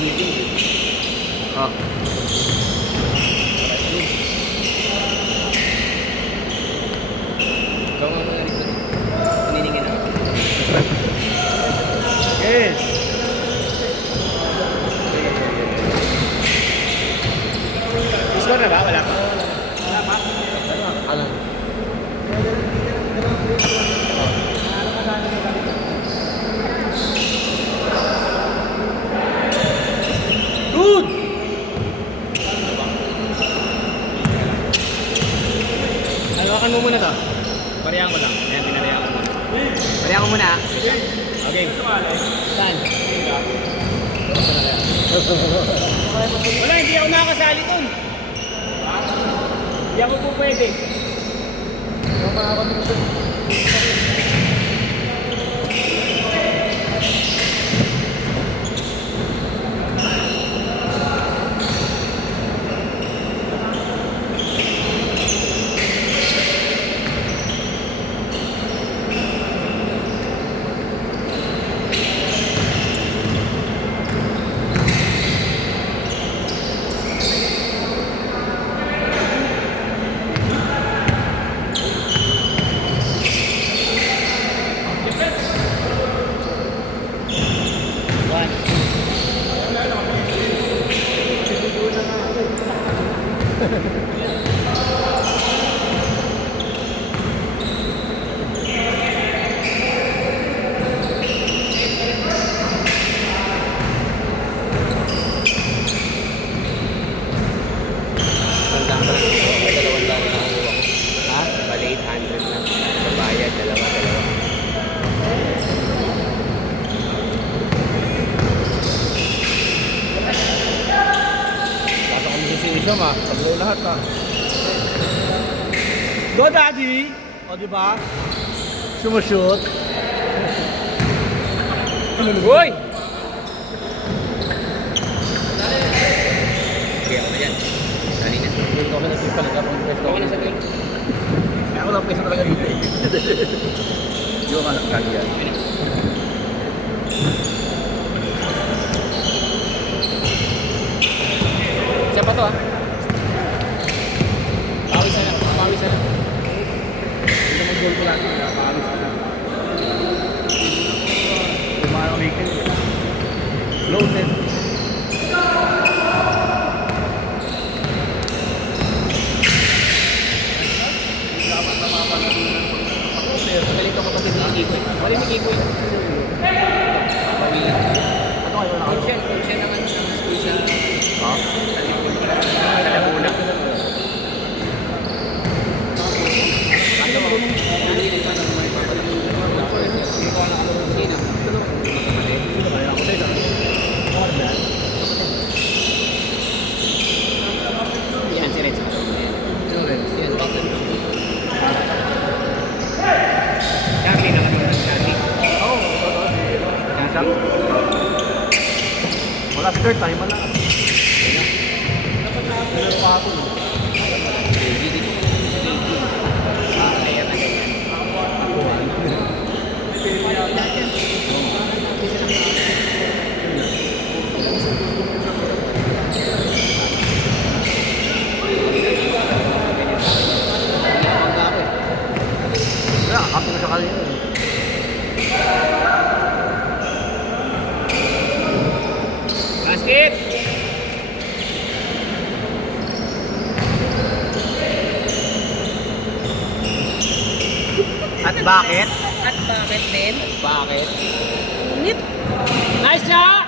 meeting. Oh. Ikaw nga mga likod. Paniningin na. Yes. Score na ba? Wala pa? Ano? Good! Hawakan mo muna to. Parihan ko lang. Ayan, pinarihan ko muna. Parihan ko muna. Okay. Saan? Wala, hindi ako nakakasali dun. Hindi ako po pwede. Bali 800 na. Babayad, dalawa. Pasok kami sa isa ma. Sablo lahat ha. Go daddy! O diba? Sumushoot. Uy! Okay, ako na dyan. Kanina. Hindi ko na talaga kung pwesto Ako na sa dulo. Kaya ako lang pwesto talaga dito eh. Hindi ko nga kagi yan. Isa pa to ah. Pawisan na. Hindi naman goal ko lang. Nakakalis na lang. Lumayan ang weekend. Loaded. Magaling ka kapatid ni Kikoy. Wala ni Kikoy. Pawilan. Ano kayo na ako? Siya naman sa school sa Ha? sa Laguna. Kaso, nalilig pa na may papalik. Hindi ko alam kung sino. Magkapatid. Sino kaya ako sa'yo? Ano ba yan? Yan, si Red. Sino rin? Yan, bakit? Charlie naman yung Charlie. Oo, totoo. Isang? Wala skirt, tayo man lang. Pero kahapon. Baby, dito ko sa baby. Kaya na ganyan. Wala, kapit na sa kanina. Basket! At bakit? At bakit din? Bakit? Unit! Nice shot!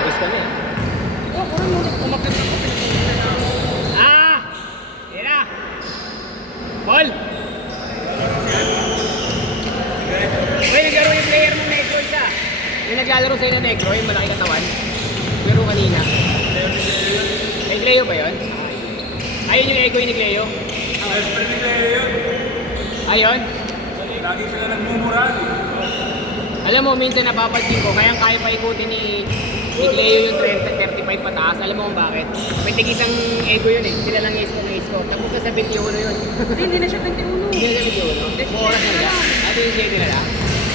Ayos ka na eh. Oh, parang ulit umakit ako. Ah! Yan na! Paul! Uy, naglaro yung player ng Negro isa. Yung naglalaro sa'yo ng Negro, yung malaki katawan. Laro kanina. Kay Cleo ba yun? Ayun yung Ego ni Cleo. Ayun? Lagi sila nagmumural. Alam mo, minsan napapansin ko, kaya kaya pa ikutin ni Cleo yung 35 pataas. Alam mo kung bakit? May tig-isang Ego yun eh. Sila lang Isko. Tapos sa 21 yun. Hindi na siya 21. Hindi na siya 21. Oras na siya. Ito yung 7 na lang.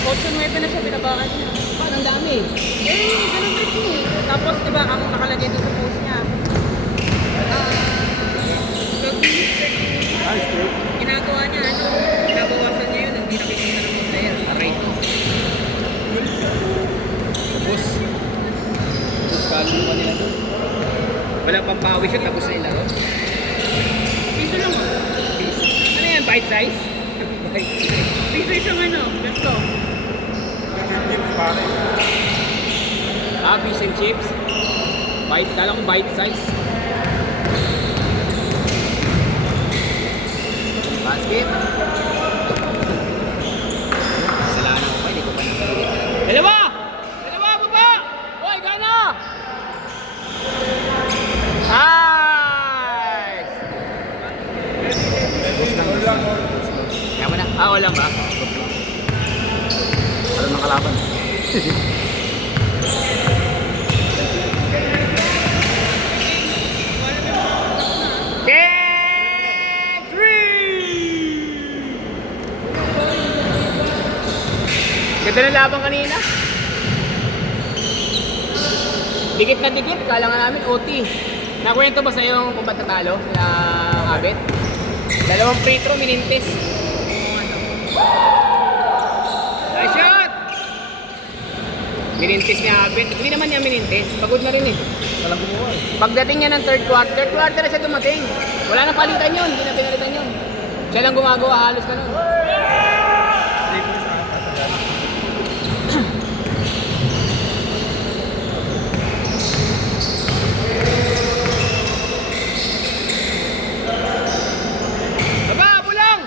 8-9 na siya, binabakan niya. Paano ang dami? Eh, Tapos diba, ang nakalagay doon sa post niya, 12 minutes per minute. Ginagawa niya, ginabawasan niya yun, hindi nakikita ng mga player. Aray. Tapos. Tapos kaluluwa nila doon. Walang pampawis yun, tapos na yung laro. Piso lang ah. Ano yan, bite size? Bite size. Piso isang ganito. Ah, fish and chips. Bite, kala ko bite size. Basket. Kasalanan ko pa, hindi ko pa nakikita. Dalawa! Dalawa, baba! Hoy, gana! Nice! Kaya mo na. Ah, wala ba? Alam ng kalaban. Ganda ng laban kanina. Dikit na dikit, kala nga namin OT. Nakwento ba sa'yo kung ba't natalo na Abet? Dalawang free throw, minintis. Nice shot! Minintis niya Abet. Hindi naman niya minintis, pagod na rin eh. Walang gumawa eh. Pagdating niya ng third quarter na siya dumating. Wala na palitan yun, hindi na pinalitan yun. Siya lang gumagawa halos na nun. Aba, bulang!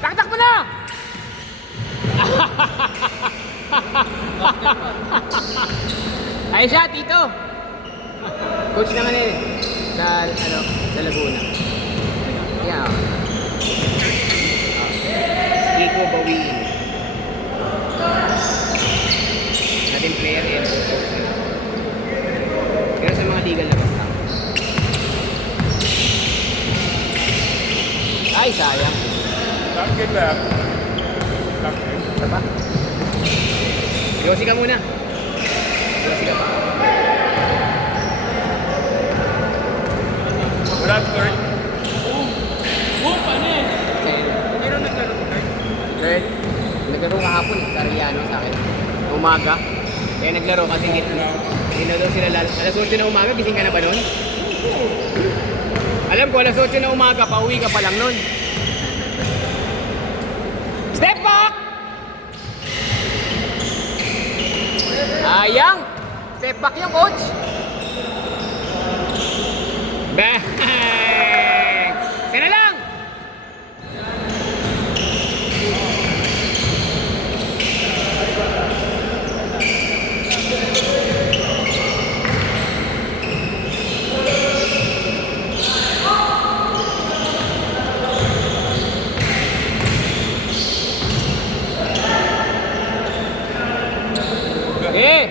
Taktak mo na! Ay siya, Tito! Coach naman eh, sa Laguna. Yeah. Kiko bawiin. Natin player eh. Pero sa mga legal na basta. Ay, sayang. Bakit ba? Bakit? Isa pa? Yosi ka muna. Yosi ka pa. Wala third. Pero nagkaroon ko tayo. Third, naglaro kahapon sa Ariano sa akin. Umaga. Kaya naglaro kasi hindi na daw sila alas 8 na umaga, gising ka na ba nun? Alam ko, alas 8 na umaga, pauwi ka pa lang nun. Step back! Ayang! Step back yung coach! Bang! Sana lang! Eh!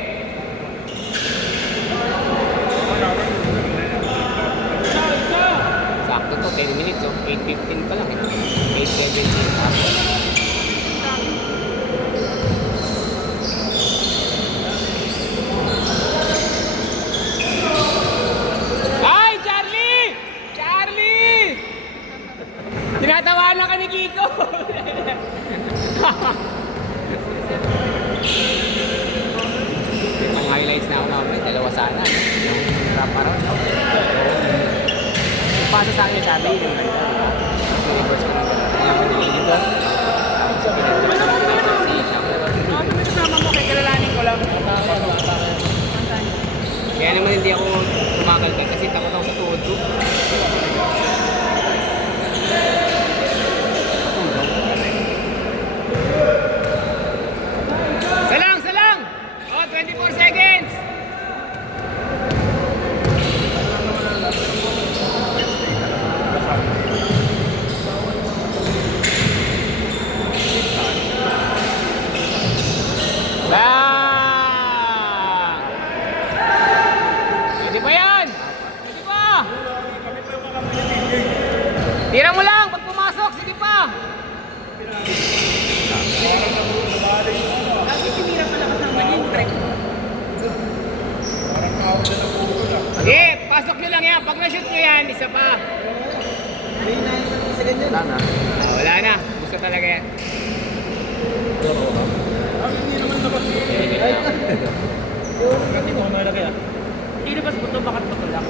Sakto to, 10 minutes oh. 8:15 pa lang eh. 8:17. Ay, Charlie! Charlie! Tinatawanan ka ni Kiko! Ang highlights na ako naman, dalawa sana. Yung wrap around, no? Yung pasa sa akin ni Charlie, yung ganda, di ba? Yung reverse ko ng ganda. Kaya ko nililito. Tapos pinagdala ko na si Shaq. May kasama mo kay kilalanin ko lang. Kaya naman hindi ako kumakalkal kasi takot ako sa tuhod ko. Salang! Salang! Oh, 24 seconds! Bang! Pwede pa yan! Sige pa! Tira mo lang! Pag pumasok, sige pa! Lagi tinira pala kasama niya yung track. lang yan. Pag na-shoot nyo yan, isa pa. Wala na. Wala na. Gusto talaga yan. Hindi naman labas. Hindi mo malagay ah. Hindi labas mo ito, bakit mo ito lang?